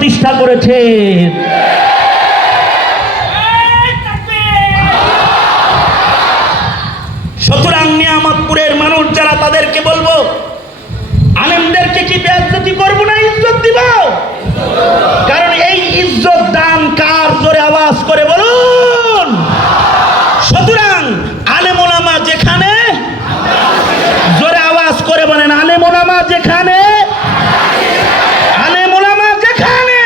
প্রতিষ্ঠা করেছেন সুতরাং নিয়ামতপুরের মানুষ যারা তাদেরকে বলব, আলেমদেরকে কি বেজ্জতি করব না ইজ্জত দিব? কারণ এই ইজ্জত দান কার জোরে আওয়াজ করে বলুন সুতরাং আলেম ওলামা যেখানে জোরে আওয়াজ করে বলেন আলেম ওলামা যেখানে আলেম ওলামা যেখানে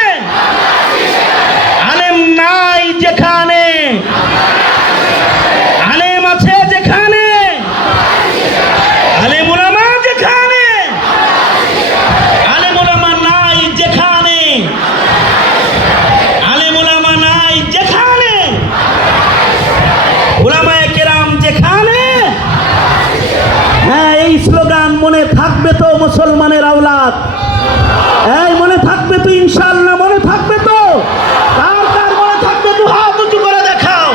আলেম নাই যেখানে আলেম আছে যেখানে আলেম ওলামা যেখানে আলেম ওলামা নাই যেখানে আলেম ওলামা নাই যেখানে ওলামায়ে কেরাম যেখানে হ্যাঁ এই স্লোগান মনে থাকবে তো মুসলমানের আওলাদ এই মনে থাকবে তো ইনশাআল্লাহ মনে থাকবে তো কার কার মনে থাকবে তো হাত উঁচু করে দেখাও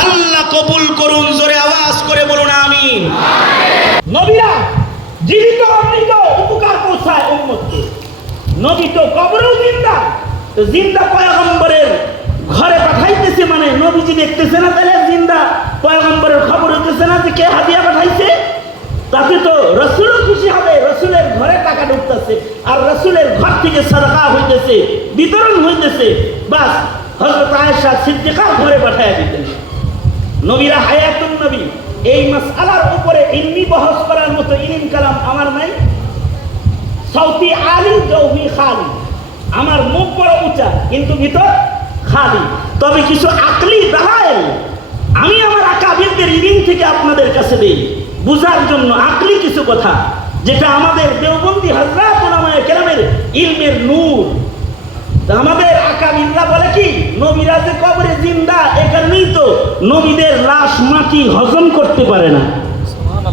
আল্লাহ কবুল করুন জোরে আওয়াজ করে বলুন আমিন নবীরা জীবিত অমৃত উপকার পৌঁছায় উম্মতকে নবী তো কবরেও জিন্দা তো জিন্দা পয়গম্বরের ঘরে পাঠাইতেছে মানে নবীজি দেখতেছে না তাহলে জিন্দা পয়গম্বরের খবর হইতেছে না যে কে হাদিয়া পাঠাইছে? তাতে তো রসুলও খুশি হবে, রসুলের ঘরে টাকা ঢুকতেছে, আর রসুলের ঘর থেকে সরকা হইতেছে, বিতরণ হইতেছে, বাস হজরত আয়েশা সিদ্দিকার ঘরে পাঠাইয়া দিতেন। নবীরা হায়াতুন নবী, এই মাসআলার উপরে ইলমি বহস করার মতো ইলিম কালাম আমার নাই। সৌতি আলী জৌহি খালি আমার মুখ বড় উঁচা, কিন্তু ভিতর খালি। তবে কিছু আকলি দালাইল আমি আমার আকাবিরদের ইলিম থেকে আপনাদের কাছে দিই। বুঝার জন্য আকলি কিছু কথা, যেটা আমাদের দেওবন্দি ওলামায়ে কেরামের ইলমের নূর। আমাদের আকাবিল্লা বলে কি, নবীরা যে কবরে জিন্দা এ কারণেই তো নবীদের লাশ মাটি হজম করতে পারে না।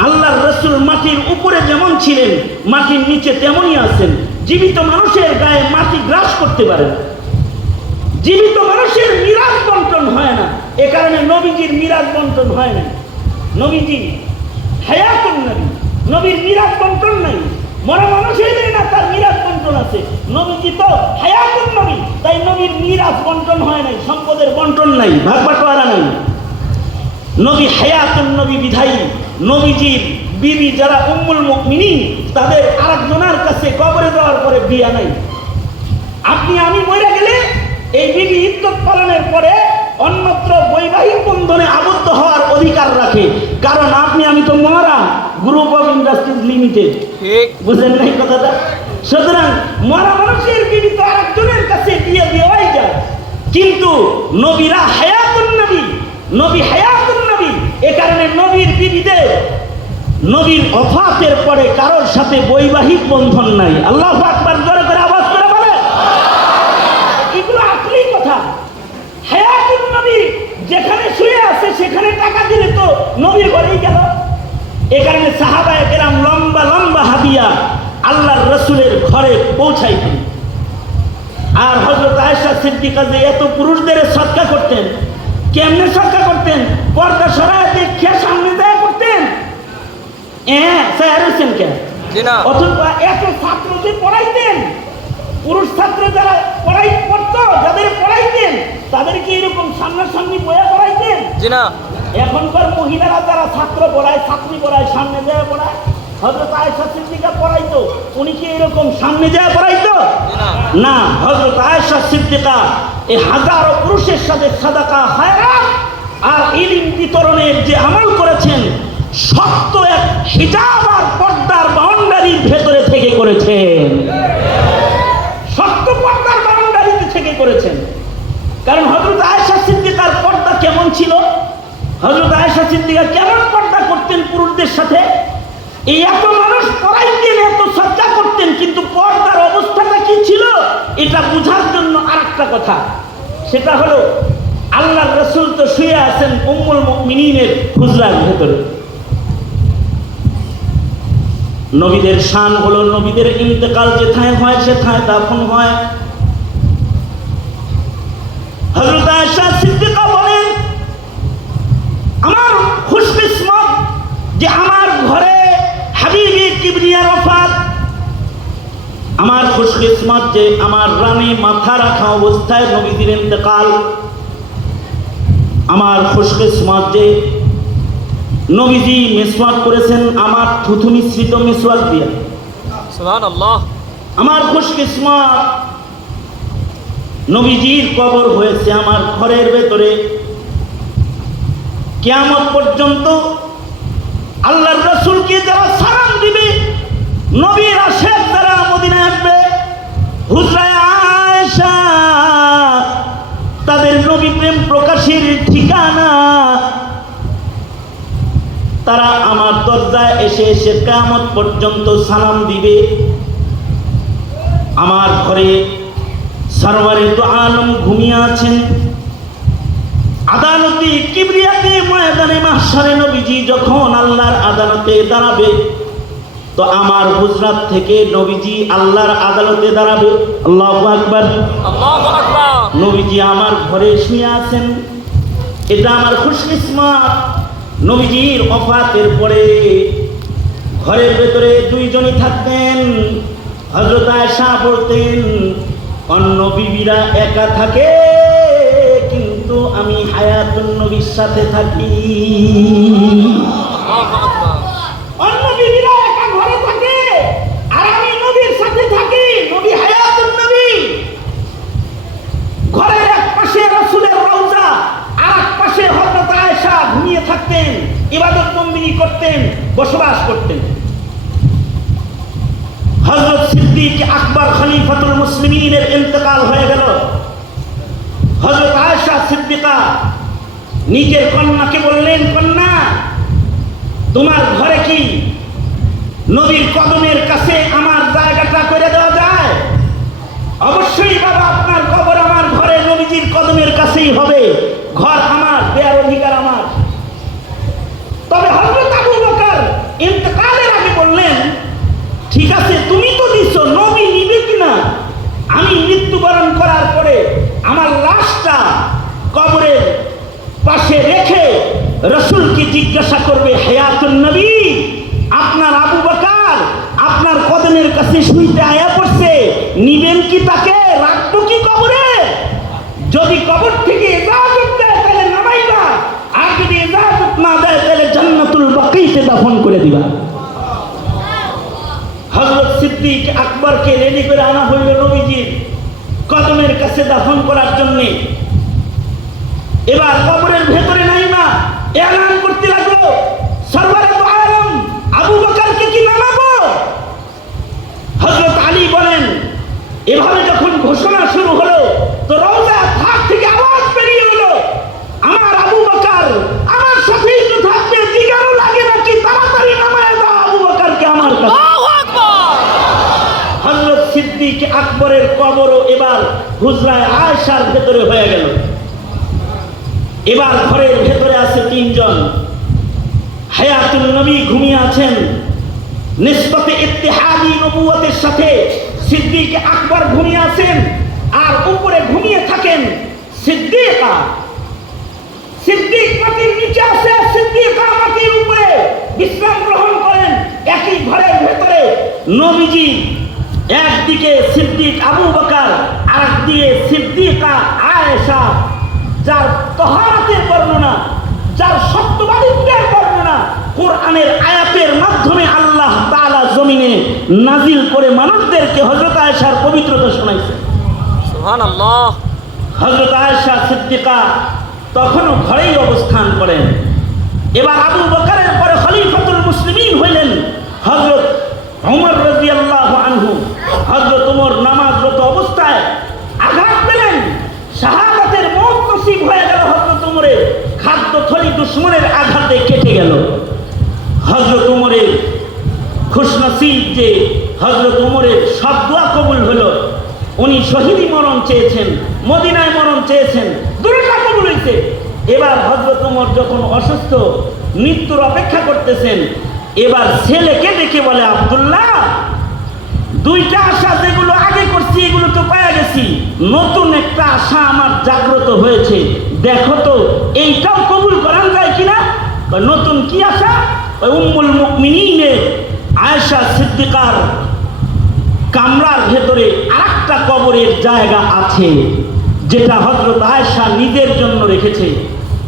আল্লাহর রসুল মাটির উপরে যেমন ছিলেন, মাটির নিচে তেমনই আছেন। জীবিত মানুষের গায়ে মাটি গ্রাস করতে পারে না। জীবিত মানুষের মিরাজ বন্টন হয় না। এ কারণে নবীজির মিরাজ বন্টন হয় না নবীজি হায়াতুন নবী। নবীর মিরাজ বন্টন নাই। মরা মানুষই দেয় না তার মিরাজ বন্টন আছে। নবীজি তো হায়াতুন নবী। তাই নবীর মিরাজ বন্টন হয় নাই, সম্পদের বন্টন নাই, ভাগ বাটোয়ারা নাই। নবী হায়াতুন নবী বিধায়ী। নবীজির বিবি যারা উম্মুল মুমিনিন তাদের আরেকজনের কাছে কবরে দেওয়ার পরে বিয়া নাই। আপনি আমি মরে গেলে এই বিবি ইদ্যত পালনের পরে অন্যত্র বৈবাহিক বন্ধনে আবদ্ধ হওয়ার অধিকার রাখে। কারণ আপনি আমি তো মরা। গ্রুপ অফ ইন্ডাস্ট্রিজ লিমিটেড ঠিক। বুঝলেন না এই কথাটা? সুতরাং মরা মানুষের বিবি তো আরেকজনের কাছে বিয়ে দেওয়াই যায়। কিন্তু নবীরা হায়াতুন নবী নবী হায়াতুন নবী। এ কারণে নবীর বিবিদের নবীর অফাতের পরে কারোর সাথে বৈবাহিক বন্ধন নাই। আল্লাহ আকবার জোরে করে আওয়াজ করে বলে। এগুলো আসলি কথা। হায়াতুন নবী, যেখানে শুয়ে আছে সেখানে টাকা দিলে তো নবীর ঘরেই গেল। এ কারণে সাহাবায়ে কেরাম লম্বা লম্বা হাদিয়া আল্লাহর রসুলের ঘরে পৌঁছাইতেন আর হজরত আয়েশা সিদ্দিকা যে এত পুরুষদের সৎকা করতেন, কেমনে সৎকা করতেন? পর্দা সরায় দেখে সামনে দেয়া। হ্যাঁ স্যার অথবা এত ছাত্রকে পড়াইতেন পুরুষ ছাত্র যারা পড়াই পড়তো যাদের পড়াইতেন তাদেরকে এরকম সামনাসামনি বয়ে পড়াইতেন? এখনকার মহিলারা যারা ছাত্র পড়ায় ছাত্রী পড়ায় সামনে দেয়া পড়ায় হজরত আয়েশা সিদ্দিকা পড়াইতো উনি কি এরকম সামনে দেয়া পড়াইতো? না। না হজরত আয়েশা সিদ্দিকা এই হাজারো পুরুষের সাথে সাদাকা হায়রাত আর ইলিম বিতরণের যে আমল করেছেন শক্ত এক হিজাব আর পর্দার বাউন্ডারির ভেতরে থেকে করেছেন। শক্ত পর্দার বাউন্ডারিতে থেকে করেছেন। কারণ হজরত আয়েশা সিদ্দিকার পর্দা কেমন ছিল? হজরত আয়েশা সিদ্দিকা কেমন পর্দা করতেন পুরুষদের সাথে? এই এত মানুষ পড়াইতেন এত সজ্জা করতেন, কিন্তু পর্দার অবস্থাটা কি ছিল? এটা বোঝার জন্য আর একটা কথা। সেটা হলো আল্লাহ রসুল তো শুয়ে আছেন উম্মুল মিনিনের খুজরার ভেতরে। নবীদের শান হলো নবীদের ইন্তেকাল যেথায় হয়, সেথায় দাফন হয়। আমার খুশকিসমত যে আমার ঘরে কিবরিয়া আমার যে আমার মাথা রাখা অবস্থায় নবীদের ইন্তেকাল, আমার খুশকিসমত যে নবীজি মেসওয়াক করেছেন আমার থুথু মিশ্রিত মেসওয়াক দিয়ে। আমার খুশকিসমত নবীজির কবর হয়েছে আমার ঘরের ভেতরে। কিয়ামত পর্যন্ত আল্লাহর রসুলকে যারা সালাম দিবে নবীর আশেক তারা মদিনায় আসবে তারা আমার দরজায় এসে এসে কেমন পর্যন্ত সালাম দিবে। আমার ঘরে সরওয়ারে তো আলম ঘুমিয়ে আছেন। আদালতে কিবরিয়াতে ময়দানে মাহশারে নবীজি যখন আল্লাহর আদালতে দাঁড়াবে তো আমার হুজরাত থেকে নবীজি আল্লাহর আদালতে দাঁড়াবে। আল্লাহ আকবার। নবীজি আমার ঘরে শুয়ে আছেন। এটা আমার খুশকিসমত। নবীজির অফাতের পরে ঘরের ভেতরে দুইজনই থাকতেন। হজরত আয়েশা পড়তেন। অন্য বিবিরা একা থাকে, কিন্তু আমি হায়াতুন নবীর সাথে থাকি আল্লাহু আকবার অন্য বিবিরা একা ঘরে থাকে আর আমি নবীর সাথে থাকি নবী হায়াতুন নবী ঘরের এক পাশে রাসূলের রওজা আর এক পাশে হযরত আয়েশা ঘুমিয়ে থাকতেন ইবাদত বন্দেগী করতেন বসবাস করতেন হযরত আকবর খলিফাতুল ইন্তেকাল হয়ে গেল। হযরত আয়েশা সিদ্দিকা নিজের কন্যাকে বললেন, কন্যা, তোমার ঘরে কি কদমের কাছে আমার জায়গাটা করে দেওয়া যায়? অবশ্যই বাবা, আপনার কবর আমার ঘরে নবীজির কদমের কাছেই হবে। ঘর আমার, দেয়ার অধিকার আমার। তবে হযরত আবু বকর ইন্তেকালের আগে বললেন, ঠিক আছে, তুমি তো দিছো নবী নিবে কিনা আমি মৃত্যুবরণ করার পরে আমার লাশটা কবরের পাশে রেখে রসুলকে জিজ্ঞাসা করবে, হায়াতুন নবী, আপনার আবু বকর আপনার কদমের কাছে শুইতে আয়া পড়ছে, নিবেন কি তাকে? রাখব কি কবরে? যদি কবর থেকে ইজাজত দেয় তাহলে নামাইবা আর যদি ইজাজত না দেয় তাহলে জান্নাতুল বাকিতে দাফন করে দিবা। হজরত সিদ্দিক আকবরকে রেডি করে আনা হইল নবীজির কদমের কাছে দাফন করার জন্য। এবার কবরের ভেতরে নাই না এলান করতে লাগল। সরবরে তো আলম, আবু বকরকে কি নামাবো? হজরত আলী বলেন, এভাবে যখন ঘোষণা শুরু হলো, তো রওজা থাক থেকে আওয়াজ বেরিয়ে হলো আমার আবু বকর আমার সাথেই তো থাকবে দিগারও লাগে নাকি তাড়াতাড়ি নামায় দাও আবু বকরকে আমার কাছে আল্লাহু আকবার হজরত সিদ্দিক আকবরের কবরও এবার হুজরায় আয়সার ভেতরে হয়ে গেল। এবার ঘরের ভেতরে আছে তিনজন। হায়াতুল নবী ঘুমিয়ে আছেন। নিসবতে ইত্তেহাদি নবুয়তের সাথে সিদ্দিক আকবর ঘুমিয়ে আছেন আর উপরে ঘুমিয়ে থাকেন সিদ্দিকা। সিদ্দিক মাটির নিচে আছে, সিদ্দিকা মাটির উপরে বিশ্রাম গ্রহণ করেন। একই ঘরের ভেতরে নবীজি একদিকে সিদ্দিক আবু বকর আর একদিকে সিদ্দিকা আয়েশা। যার তহারাতের বর্ণনা যার সত্যবাদিত্বের বর্ণনা কোরআনের আয়াতের মাধ্যমে আল্লাহ তাআলা জমিনে নাজিল করে মানুষদেরকে হযরত আয়েশার পবিত্রতা শোনাইছে। হজরত আয়েশা সিদ্দিকা তখনও ঘরেই অবস্থান করেন। এবার আবু বকরের পরে খলিফাতুল মুসলিমিন হইলেন হজরত ওমর রাদিয়াল্লাহু আনহু হজরত ওমর নামাজরত অবস্থায় আঘাত পেলেন। শাহাদাতের মত নসিব হয়ে গেল হজরত ওমরের খাদ্য থলি দুশ্মনের আঘাতে কেটে গেল। হজরত ওমরের খুশনসিব যে হজরত উমরের সব দোয়া কবুল হলো। উনি শহীদি মরণ চেয়েছেন, মদিনায় মরণ চেয়েছেন দুটা কবুল হয়েছে এবার হজরত উমর যখন অসুস্থ, মৃত্যুর অপেক্ষা করতেছেন এবার ছেলেকে দেখে বলে, আব্দুল্লাহ, দুইটা আশা যেগুলো আগে করছি, এগুলো তো পাওয়া গেছি। নতুন একটা আশা আমার জাগ্রত হয়েছে। দেখো তো, এইটাও কবুল করান যায় কিনা? নতুন কি আশা? উম্মুল মুমিনিনের আয়েশা সিদ্দিকার কামরার ভেতরে আরেকটা কবরের জায়গা আছে, যেটা হজরত আয়েশা নিজের জন্য রেখেছে।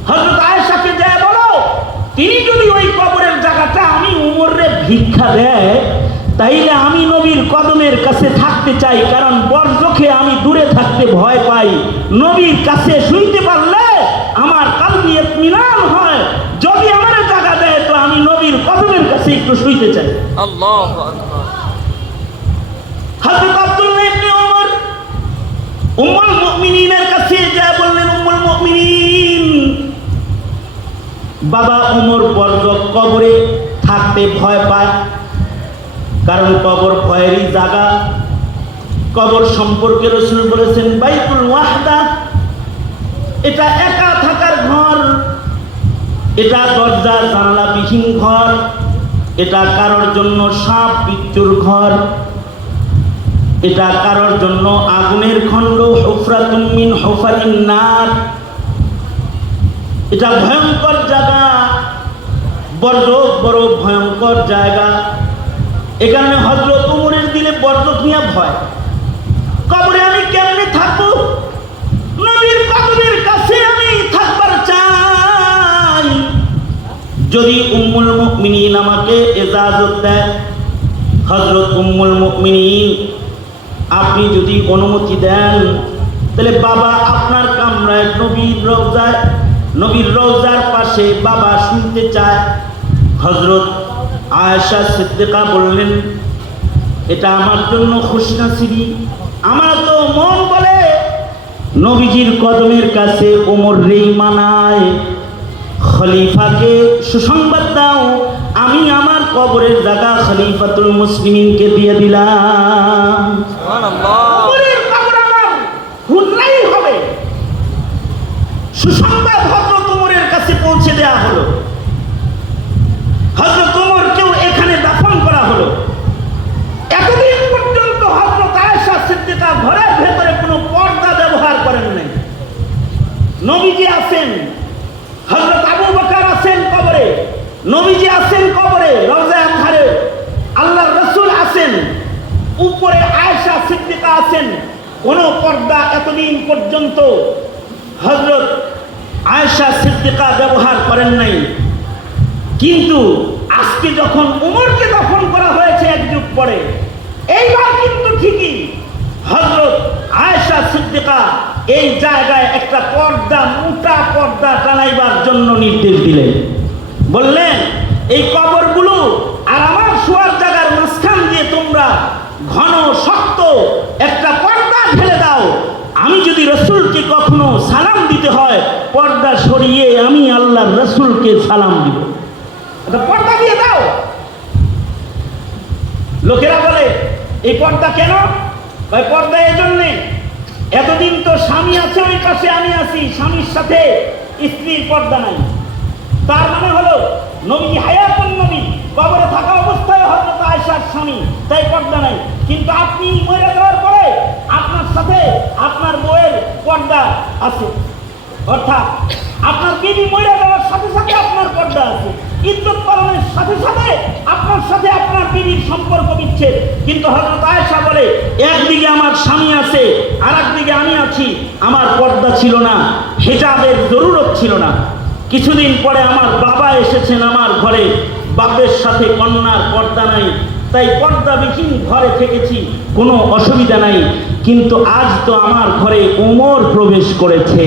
হজরত আয়েশাকে যায় বলো, তিনি যদি ওই জায়গাটা উমরে ভিক্ষা দেয় তাইলে আমি নবীর কদমের কাছে থাকতে চাই কারণ বর্জকে আমি দূরে থাকতে ভয় পাই। নবীর কাছে শুইতে পারলে আমার কালবি মিলান হয়। যদি আমার জায়গা দেয় তো আমি নবীর কদমের কাছে একটু শুইতে চাই। আল্লাহু হযরত আব্দুল্লাহ ইবনে ওমর উম্মুল মুমিনিনের কাছে যা বললেন উম্মুল মুমিনিন বাবা উমর বর্জ কবরে থাকতে ভয় পায় কারণ কবর ভয়েরই জায়গা। কবর সম্পর্কে রসুল বলেছেন, বাইতুল ওয়াহদা। এটা একা থাকার ঘর। এটা দরজা জানালা বিহীন ঘর। এটা কারোর জন্য সাপ বিচ্ছুর ঘর। এটা কারোর জন্য আগুনের খণ্ড হুফরাতুম মিন হুফারিন নার। এটা ভয়ঙ্কর জায়গা। বড় বড় ভয়ঙ্কর জায়গা। এ কারণে হজরত উমরের দিলে বরদত নিয়ে ভয়। কবরে আমি কেমনে থাকব? নবীর কবরের কাছে আমি থাকবার চাই। যদি উম্মুল মুমিনিন আমাকে এজাজত দেয় হজরত উম্মুল মুমিনিন, আপনি যদি অনুমতি দেন, তাহলে বাবা আপনার কামরায় নবীর রওজায়, নবীর রওজার পাশে বাবা শুনতে চায়। হজরত আয়েশা সিদ্দিকা বললেন এটা আমার জন্য খুশনাসিবি। আমার তো মন বলে নবীজির কদমের কাছে ওমর রেই মানায়। খলিফাকে সুসংবাদ দাও আমি আমার কবরের জায়গা খলিফাতুল মুসলিমিনকে দিয়ে দিলাম। সুসংবাদ হজরত উমরের কাছে পৌঁছে দেয়া হলো হজরত উমরকেও এখানে দাফন করা হলো এতদিন পর্যন্ত হজরত আয়েশা সিদ্দিকা ঘরের ভেতরে কোনো পর্দা ব্যবহার করেন নাই নবীজি আছেন। হজরত আবু বকর আছেন কবরে। নবীজি আছেন কবরে রওজা আনহারে আল্লাহর রসুল আছেন। উপরে আয়েশা সিদ্দিকা আছেন। কোন পর্দা এতদিন পর্যন্ত হজরত আয়েশা সিদ্দিকা ব্যবহার করেন নাই। কিন্তু আজকে যখন উমরকে দফন করা হয়েছে এক যুগ পরে, এইবার কিন্তু ঠিকই হজরত আয়েশা সিদ্দিকা এই জায়গায় একটা পর্দা, মোটা পর্দা টানাইবার জন্য নির্দেশ দিলেন। বললেন, এই কবরগুলো আর আমার শোয়ার জায়গার মাঝখান দিয়ে তোমরা ঘন, শক্ত একটা পর্দা ঢেলে দাও। আমি যদি রসুলকে কখনো সালাম দিতে হয়, পর্দা সরিয়ে আমি আল্লাহ রসুলকে সালাম দিব। একটা পর্দা দিয়ে দাও। লোকেরা বলে, এই পর্দা কেন? পর্দা এই জন্যে এতদিন তো স্বামী আছে, আমি পাশে আমি আছি, স্বামীর সাথে স্ত্রীর পর্দা নাই। তার মানে হলো, নবী হায়াতুন নবী, কবরে থাকা অবস্থায় হযরত আয়েশার স্বামী, তাই পর্দা নাই। কিন্তু আপনি মরে যাওয়ার পরে আপনার সাথে আপনার বউয়ের পর্দা আছে। অর্থাৎ আপনার বিবি মরে যাওয়ার সাথে সাথে আপনার পর্দা আছে। ইজ্জত পালনের সাথে সাথে আপনার সাথে আপনার বিবির সম্পর্ক বিচ্ছেদ। কিন্তু হযরত আয়েশা বলে, একদিকে আমার স্বামী আছে আর একদিকে আমি আছি। আমার পর্দা ছিল না, হেজাবের জরুরত ছিল না। কিছুদিন পরে আমার বাবা এসেছেন আমার ঘরে। বাপের সাথে কন্যার পর্দা নাই, তাই পর্দা পর্দাবিহীন ঘরে থেকেছি, কোনো অসুবিধা নাই। কিন্তু আজ তো আমার ঘরে ওমর প্রবেশ করেছে।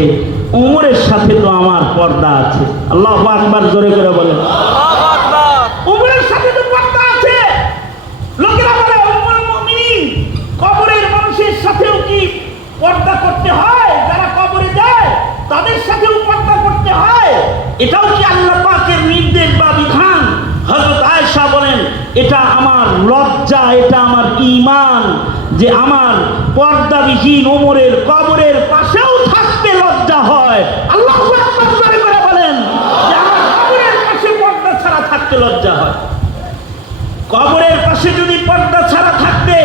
ওমরের সাথে তো আমার পর্দা আছে। আল্লাহ আকবার জোরে করে বলেন। উমরের সাথে তো পর্দা আছে। লোকেরা বলে কবরের মানুষের সাথেও কি পর্দা করতে হয়? যারা কবরে যায় তাদের সাথেও পর্দা করতে হয়। এটাও কি আল্লাহ পাকের নির্দেশ বা বিধান? হযরত আয়েশা বলেন এটা আমার লজ্জা এটা আমার ঈমান যে আমার পর্দাবিহীন ওমরের কবরের পাশেও থাকতে লজ্জা হয়। আল্লাহ করে বলেন কবরের পাশে পর্দা ছাড়া থাকতে লজ্জা হয়। কবরের পাশে যদি পর্দা ছাড়া থাকবে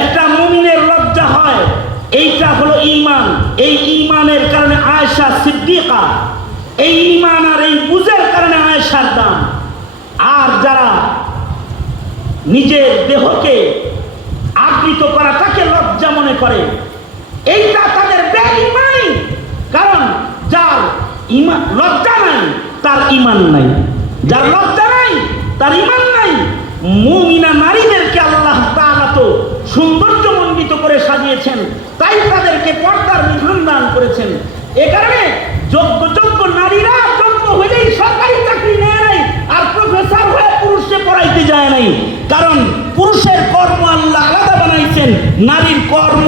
একটা মুমিনের লজ্জা হয়, এইটা হলো ঈমান। এই ঈমানের কারণে আয়েশা সিদ্দিকা, এই ঈমান আর এই বুঝের কারণে আয়েশার দাম। আর যারা নিজের দেহকে আবৃত করাটাকে লজ্জা মনে করে, এইটা তাদের বেঈমানি কারণ যার ইমান লজ্জা নাই, তার ইমান নাই। যার লজ্জা নাই, তার ইমান নাই। নারীদেরকে আল্লাহ তাআলা তো করে সাজিয়েছেন, তাই তাদেরকে পর্দার দান করেছেন। এ কারণে যোগ্য যোগ্য নারীরা যোগ্য হইলেই সরকারি চাকরি নেয় নাই, আর প্রফেসর হয়ে পুরুষে পড়াইতে যায় নাই। কারণ পুরুষের কর্ম আল্লাহ আলাদা বানাইছেন, নারীর কর্ম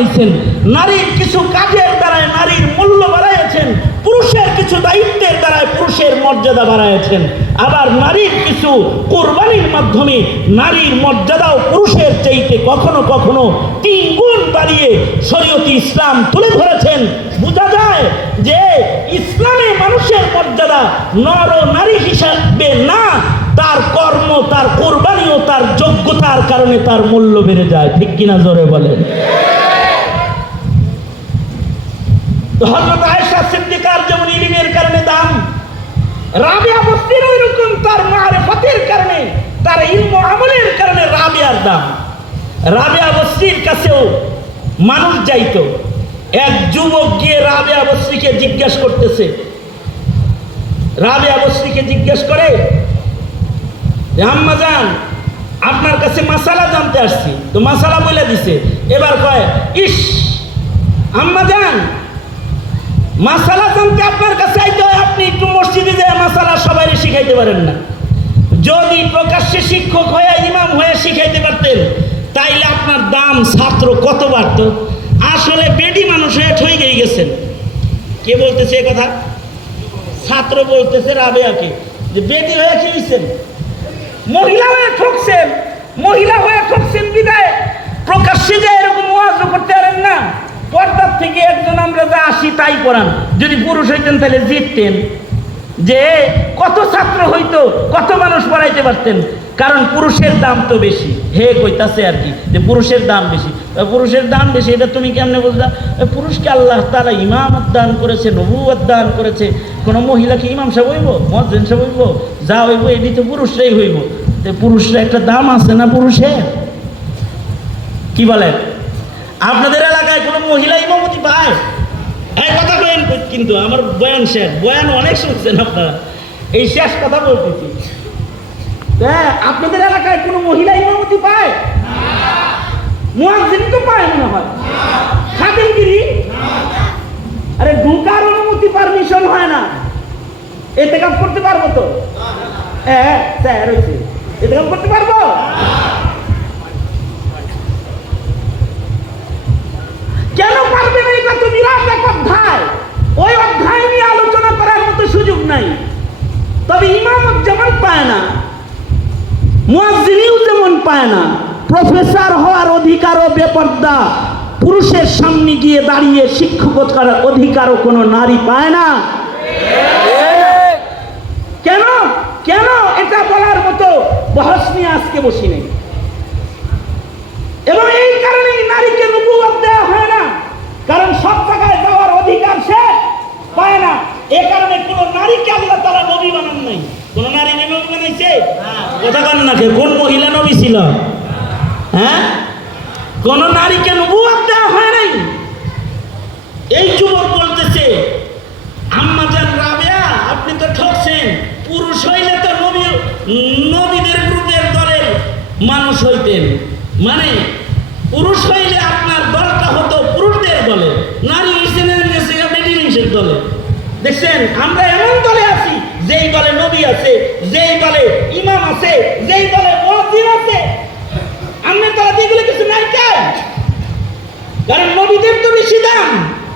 বানাইছেন। নারীর কিছু কাজের দ্বারায় নারীর মূল্য বাড়াইছেন পুরুষের কিছু দায়িত্বের দ্বারায় পুরুষের মর্যাদা বাড়াইছেন আবার নারীর কিছু কোরবানির মাধ্যমে নারীর মর্যাদাও পুরুষের চাইতে কখনো কখনো তিন গুণ বাড়িয়ে শরীয়তি ইসলাম তুলে ধরেছেন। বোঝা যায় যে ইসলামে মানুষের মর্যাদা নর ও নারী হিসাবে না, তার কর্ম, তার কোরবানি ও তার যোগ্যতার কারণে তার মূল্য বেড়ে যায়। ঠিক কিনা জোরে বলেন? হজরত আয়েশা সিদ্দিকার যেমন ইলিমের কারণে দাম রাবিয়া বস্তির ওইরকম তার মারেফতের কারণে, তার ইলম আমলের কারণে রাবিয়ার দাম। রাবিয়া বস্তির কাছেও মানুষ যাইতো। এক যুবক গিয়ে রাবিয়া বস্তিকে জিজ্ঞেস করতেছে। রাবিয়া বস্তিকে জিজ্ঞেস করে আম্মা যান আপনার কাছে মাসালা জানতে আসছি। তো মাসালা বলে দিছে। এবার কয়, ইস, আম্মা যান মাসালা জানতে আপনার কাছে আইতে হয়, আপনি একটু মসজিদে যায় মাসালা সবাই শিখাইতে পারেন না। যদি প্রকাশ্যে শিক্ষক হয়ে, ইমাম হয়ে শিখাইতে পারতেন, তাইলে আপনার দাম ছাত্র কত বাড়ত? আসলে বেডি মানুষ হয়ে ঠই গিয়ে গেছেন। কে বলতেছে এ কথা? ছাত্র বলতেছে রাবেয়াকে, যে বেটি হয়ে হইছেন? মহিলা হয়ে ঠকছেন, মহিলা হয়ে ঠকছেন বিদায়। প্রকাশ্যে যে এরকম ওয়াজ করতে পারেন না। পর্দার থেকে একজন আমরা যা আসি তাই করান যদি পুরুষ হইতেন তাহলে জিততেন। যে কত ছাত্র হইতো, কত মানুষ পড়াইতে পারতেন। কারণ পুরুষের দাম তো বেশি। হে কইতাছে আর কি, যে পুরুষের দাম বেশি। পুরুষের দাম বেশি, এটা তুমি কেমনে বুঝলা? পুরুষকে আল্লাহ তারা ইমামত দান করেছে নবুয়ত দান করেছে। কোনো মহিলাকে ইমাম সাহেব হইব, মসজিদ সাহেব হইব, যা হইব এটি তো পুরুষরাই হইব। তো পুরুষরা একটা দাম আছে না পুরুষের? কি বলেন? আপনাদের এলাকায় কোনো মহিলা ইমামতি পায় এক কথা কর- কিন্তু আমার বয়ান শেষ। বয়ান অনেক শুনছেন আপনারা। এই শেষ কথা বলতেছি। হ্যাঁ আপনাদের এলাকায় কোনো মহিলা ইমামতি পায়? মুয়াজ্জিন তো পায় মনে হয়। খাদিমগিরি? আরে ঢুকার অনুমতি পারমিশন হয় না। এতে কাম করতে পারব তো? হ্যাঁ স্যার, হয়েছে। এতে কাম করতে পারব কেন পারবে না এটা তো বিরাট এক অধ্যায় ওই অধ্যায় নিয়ে আলোচনা করার মতো সুযোগ নাই তবে ইমামত যেমন পায় না। মুয়াজ্জিনিও যেমন পায় না। প্রফেসর হওয়ার অধিকারও বেপর্দা। পুরুষের সামনে গিয়ে দাঁড়িয়ে শিক্ষকতার অধিকারও কোনো নারী পায় না। কেন? কেন? এটা বলার মতো বহস নিয়ে আজকে বসি নেই। এবং এই কারণেই নারীকে নবুয়ত দেওয়া হয় না। কারণ সব জায়গায় যাওয়ার অধিকার সে পায় না। এ কারণে কোনো নারীকে আল্লাহ তারা নবী বানান নাই। কোন নারী নবী বানাইছে? কান মহিলা নবী ছিল? হ্যাঁ? কোন নারীকে নবুয়ত দেওয়া হয় নাই। এই যুবক বলতেছে, আম্মা জান রাবেয়া, আপনি তো ঠকছেন। পুরুষ হইলে তো নবী, নবীদের গ্রুপের দলের মানুষ হইতেন। মানে পুরুষ হইলে আপনার দলটা হতো পুরুষদের দলে নারী বেটিনিসের দলে দেখছেন, আমরা এমন দলে যেই দলে নবী আছে, যেই দলে ইমাম আছে, যেই দলে মসজিদ আছে আমরা তারা যেগুলো কিছু নাই কেন? কারণ নবীদের তো বেশি দাম।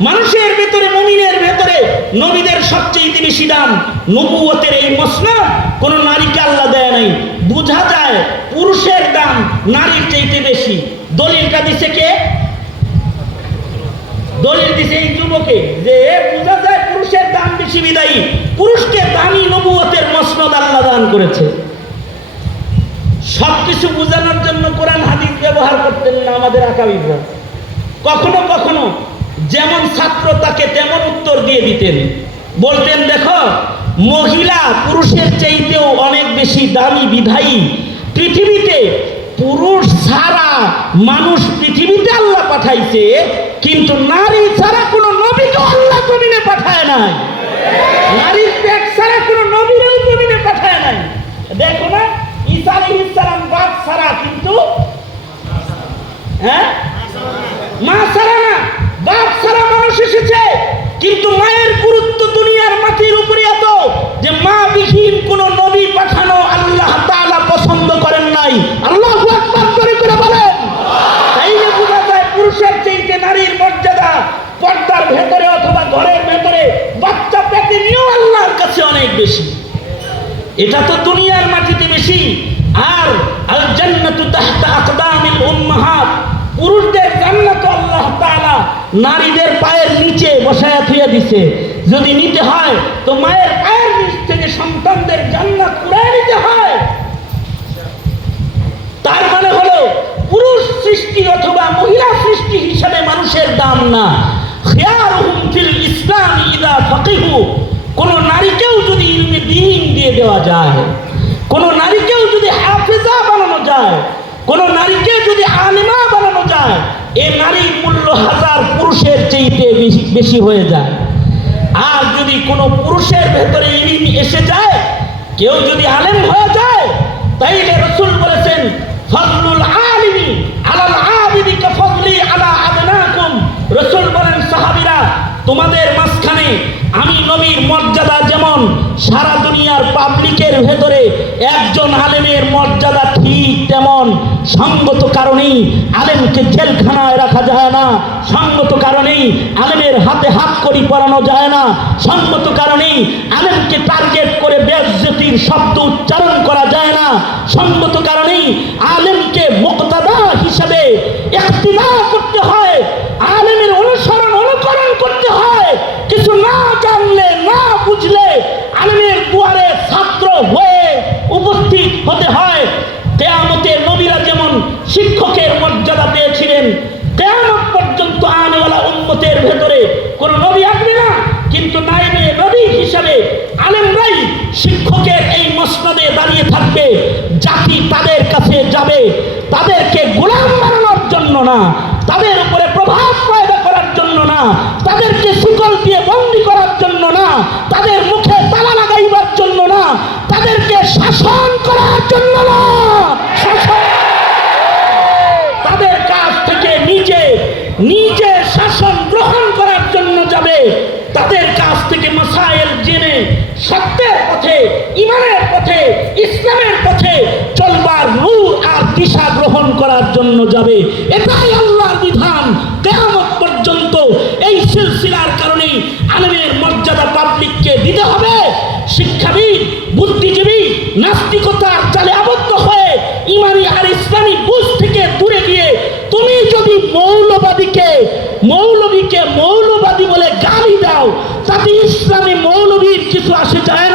মানুষের ভেতরে, মমিনের ভেতরে নবীদের সবচেয়ে বেশি দাম নবুয়তের এই মসনদ। কোন নারীকে আল্লাহ দেয় নাই। বোঝা যায় পুরুষের দাম নারীর চাইতে বেশি। দলিলটা দিছে কে? দলিল দিছে এই যুবকে যে বোঝা যায় পুরুষের দাম বেশি বিদায়ী। পুরুষকে দামি নবুয়তের মসনদ আল্লাহ দান করেছে। সব কিছু বোঝানোর জন্য কোরআন হাদিস ব্যবহার করতেন না আমাদের আকাবিরা কখনো কখনো যেমন ছাত্র তাকে তেমন উত্তর দিয়ে দিতেন। বলতেন, দেখো, মহিলা পুরুষের চাইতেও অনেক বেশি দামি বিধায়ী। পৃথিবীতে পুরুষ ছাড়া মানুষ পৃথিবীতে আল্লাহ পাঠাইছে, কিন্তু নারী ছাড়া কোনো নবীকে আল্লাহ জমিনে পাঠায় নাই। নারীর পেট ছাড়া কোনো নবীরেও জমিনে পাঠায় নাই। দেখো না, ঈসা আলাইহিস সালাম বাপ ছাড়া কিন্তু হ্যাঁ? মা ছাড়া না, বাপ ছাড়া মানুষ এসেছে, কিন্তু মায়ের গুরুত্ব দুনিয়ার মাটির উপরে যে মা বিহীন কোন নবী পাঠানো আল্লাহ তাআলা পছন্দ করেন নাই। আল্লাহ করে করে বলেন। তাইলে বোঝা যায় পুরুষের চাইতে নারীর মর্যাদা পর্দার ভেতরে অথবা ঘরের ভেতরে বাচ্চা পেটে নিয়েও আল্লাহর কাছে অনেক বেশি। এটা তো দুনিয়ার মাটিতে বেশি। আর আল জান্নাতু তাহতা আকদামিল উম্মাহাত। পুরুষদের জান্নাত আল্লাহ তাআলা নারীদের পায়ের নিচে বসায়া থুইয়া দিছে। যদি নিতে হয় তো মায়ের পায়ের নিচ থেকে সন্তানদের জান্নাত কুড়ায় নিতে হয় তার মানে হলো পুরুষ সৃষ্টি অথবা মহিলা সৃষ্টি হিসাবে মানুষের দাম না। ইসলাম ইদা ফাকিহু। নারীকেও যদি ইলমে দ্বীন দিয়ে দেওয়া যায় নারীকেও যদি হাফেজা বানানো যায় নারীকে যদি বানানো যায়, এ নারীর মূল্য হাজার পুরুষের চাইতে বেশি হয়ে যায়। আর যদি কোনো পুরুষের ভেতরে ইলিম এসে যায়, কেউ যদি আলেম হয়ে যায়, তাইলে রসুল বলেছেন ফজলুল আলিমি আলাল আবিদি কা ফজলি আলা আদনাকুম রসুল বলেন সাহাবীরা তোমাদের মাঝখানে আমি নবীর মর্যাদা যেমন সারা দুনিয়ার পাবলিকের ভেতরে একজন আলেমের মর্যাদা ঠিক তেমন। সঙ্গত কারণেই আলেমকে জেলখানায় রাখা যায় না। সঙ্গত কারণেই আলেমের হাতে হাত করি পরানো যায় না। সঙ্গত কারণেই আলেমকে টার্গেট করে বেজ্জতির শব্দ উচ্চারণ করা যায় না। সঙ্গত কারণেই আলেমকে মুক্তাদা হিসাবে ইখতিদা করতে হয়। আলেমের অনুসরণ অনুকরণ করতে হয় কিছু না জানলে না বুঝলে আলেমের দুয়ারে ছাত্র হয়ে উপস্থিত হতে হয়। কেয়ামতে নবীরা যেমন শিক্ষকের মর্যাদা পেয়েছিলেন, কেয়ামত পর্যন্ত আনেওয়ালা উন্মতের ভেতরে কোন নবী আসবে না। কিন্তু নাইবে নবী হিসাবে আলেমরাই শিক্ষকের এই মসনদে দাঁড়িয়ে থাকবে। জাতি তাদের কাছে যাবে। তাদেরকে গোলাম বানানোর জন্য না, তাদের উপরে প্রভাব পয়দা করার জন্য না তাদেরকে শিকল দিয়ে বন্দি করার জন্য না তাদের মুখে তালা লাগাইবার জন্য না তাদেরকে শাসন করার জন্য না শাসন তাদের কাছ থেকে নিজে নিজে শাসন গ্রহণ করার জন্য যাবে তাদের কাছ থেকে মাসাইল জেনে সত্যের পথে ইমানের পথে ইসলামের পথে চলবার নূর আর দিশা গ্রহণ করার জন্য যাবে। এটাই আল্লাহর বিধান। কেয়ামত পর্যন্ত এই সিলসিলার কারণেই আলমের মর্যাদা পাবলিককে দিতে হবে। শিক্ষাবিদ, বুদ্ধিজীবী, নাস্তিকতার চালে আবদ্ধ হয়ে ইমানি আর ইসলামী বুঝ থেকে দূরে গিয়ে তুমি যদি মৌলবাদীকে, মৌলবীকে মৌলবাদী বলে গালি দাও, তাতে ইসলামী মৌলবীর কিছু আসে যায়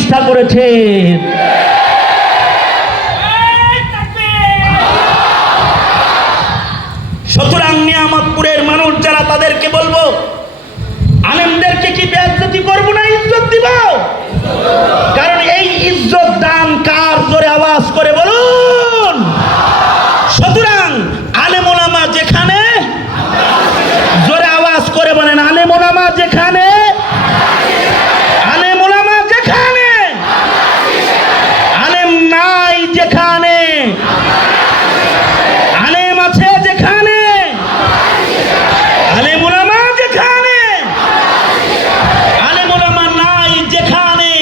প্রতিষ্ঠা করেছেন সুতরাং নিয়ামতপুরের মানুষ যারা তাদেরকে বলব, আলেমদেরকে কি বেয়াজ্জতি করব না ইজ্জত দিব? কারণ এই ইজ্জত দান কার জোরে আওয়াজ করে বলুন সুতরাং আলেম ওলামা যেখানে জোরে আওয়াজ করে বলেন আলেম ওলামা যেখানে আলেম ওলামা যেখানে আলেম নাই যেখানে আলেম আছে যেখানে আলেম ওলামা যেখানে আলেম ওলামা নাই যেখানে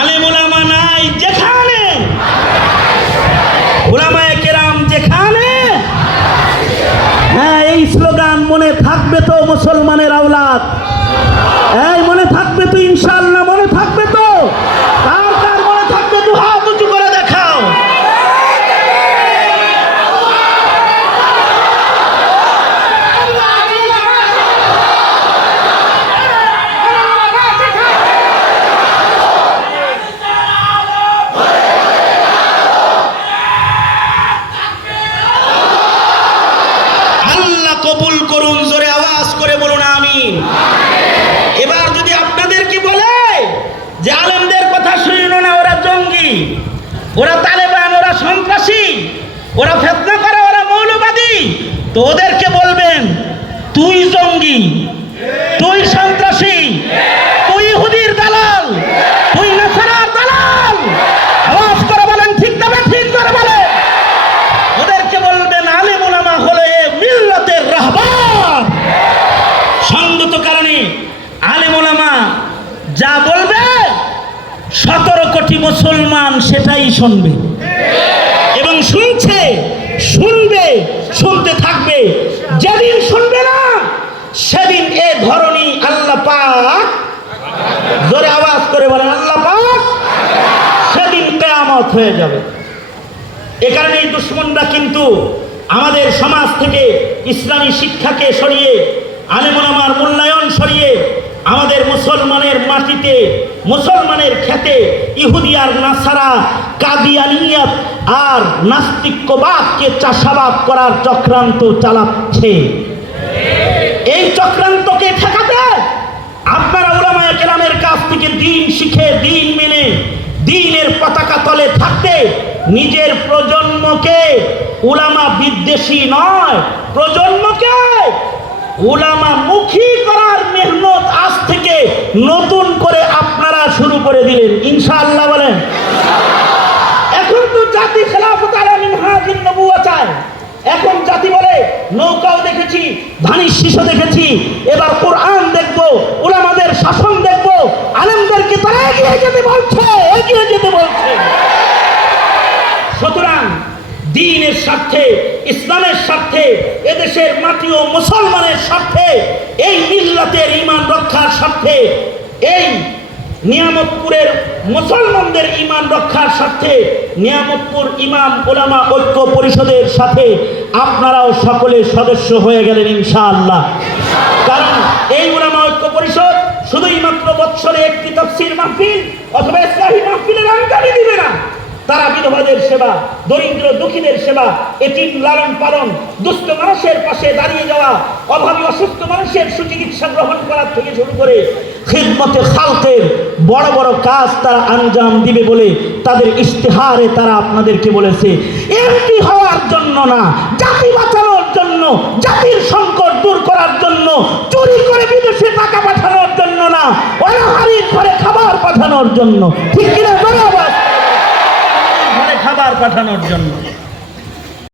আলেম ওলামা নাই যেখানে ওলামায়ে কেরাম যেখানে হ্যাঁ এই স্লোগান মনে থাকবে তো মুসলমানের আওলাদ এই মনে থাকবে তো ইনশাআল্লাহ মনে থাকবে তো কার কার মনে থাকবে দু হাত উঁচু করে দেখাও তো ওদেরকে বলবেন তুই জঙ্গি তুই সন্ত্রাসী। তুই হুদির দালাল। তুই নাসারার দালাল। আওয়াজ করে বলেন, ঠিক তবে ঠিক করে বলে। ওদেরকে বলবেন আলেম ওলামা হলে মিল্লাতের রাহবার। সঙ্গত কারণে আলেম ওলামা যা বলবে, সতেরো কোটি মুসলমান সেটাই শুনবে। এবং শুনছে, শুনবে, শুনতে থাকবে যেদিন শুনবে না সেদিন এ ধরনী আল্লাহ পাক জোরে আওয়াজ করে বলেন আল্লাহ পাক সেদিন কেয়ামত হয়ে যাবে। এ কারণে এই দুশ্মনরা কিন্তু আমাদের সমাজ থেকে ইসলামী শিক্ষাকে সরিয়ে, আলেমনামার মূল্যায়ন সরিয়ে আমাদের মুসলমানের মাটিতে, মুসলমানের খেতে ইহুদি আর নাসারা কাদিয়ানিয়াত আর নাস্তিক্যবাদকে চাষাবাদ করার চক্রান্ত চালাচ্ছে। এই চক্রান্তকে ঠেকাতে আপনারা উলামায়ে কেরামের কাছ থেকে দিন শিখে, দিন মেনে দিনের পতাকা তলে থাকতে নিজের প্রজন্মকে উলামা বিদ্বেষী নয়। প্রজন্মকে উলামা মুখী করার মেহনত আজ থেকে নতুন করে আপনারা শুরু করে দিলেন। ইনশাআল্লাহ বলেন। এখন তো জাতি খেলাফত আলামী হাজির নবুয়া চায়। এখন জাতি বলে নৌকাও দেখেছি ধানির শিশু দেখেছি। এবার কোরআন দেখব, উলামাদের শাসন দেখব, আলেমদেরকে তারা এগিয়ে যেতে বলছে, এগিয়ে যেতে বলছে। সুতরাং দিনের স্বার্থে, ইসলামের স্বার্থে, এদেশের মাটি ও মুসলমানের স্বার্থে, এই মিল্লাতের ইমান রক্ষার স্বার্থে, এই নিয়ামতপুরের মুসলমানদের ইমান রক্ষার স্বার্থে নিয়ামতপুর ইমাম ওলামা ঐক্য পরিষদের সাথে আপনারাও সকলে সদস্য হয়ে গেলেন ইনশাআল্লাহ। কারণ এই ওলামা ঐক্য পরিষদ শুধুই মাত্র বৎসরে একটি তফসির মাহফিল অথবা ইসলামী মাহফিলের আঙ্কারি দিবে না। তারা বিধবাদের সেবা, দরিদ্র দুঃখীদের সেবা এটিম লালন পালন, দুস্থ মানুষের পাশে দাঁড়িয়ে যাওয়া, অভাবী অসুস্থ মানুষের সুচিকিৎসা গ্রহণ করার থেকে শুরু করে খিদমতে খালকের বড় বড় কাজ তারা আঞ্জাম দিবে বলে তাদের ইশতেহারে তারা আপনাদেরকে বলেছে। এমপি হওয়ার জন্য না, জাতি বাঁচানোর জন্য, জাতির সংকট দূর করার জন্য, চুরি করে বিদেশে টাকা পাঠানোর জন্য না, অনাহারির ঘরে খাবার পাঠানোর জন্য। ঠিক কিনা বরাবর খাবার পাঠানোর জন্য।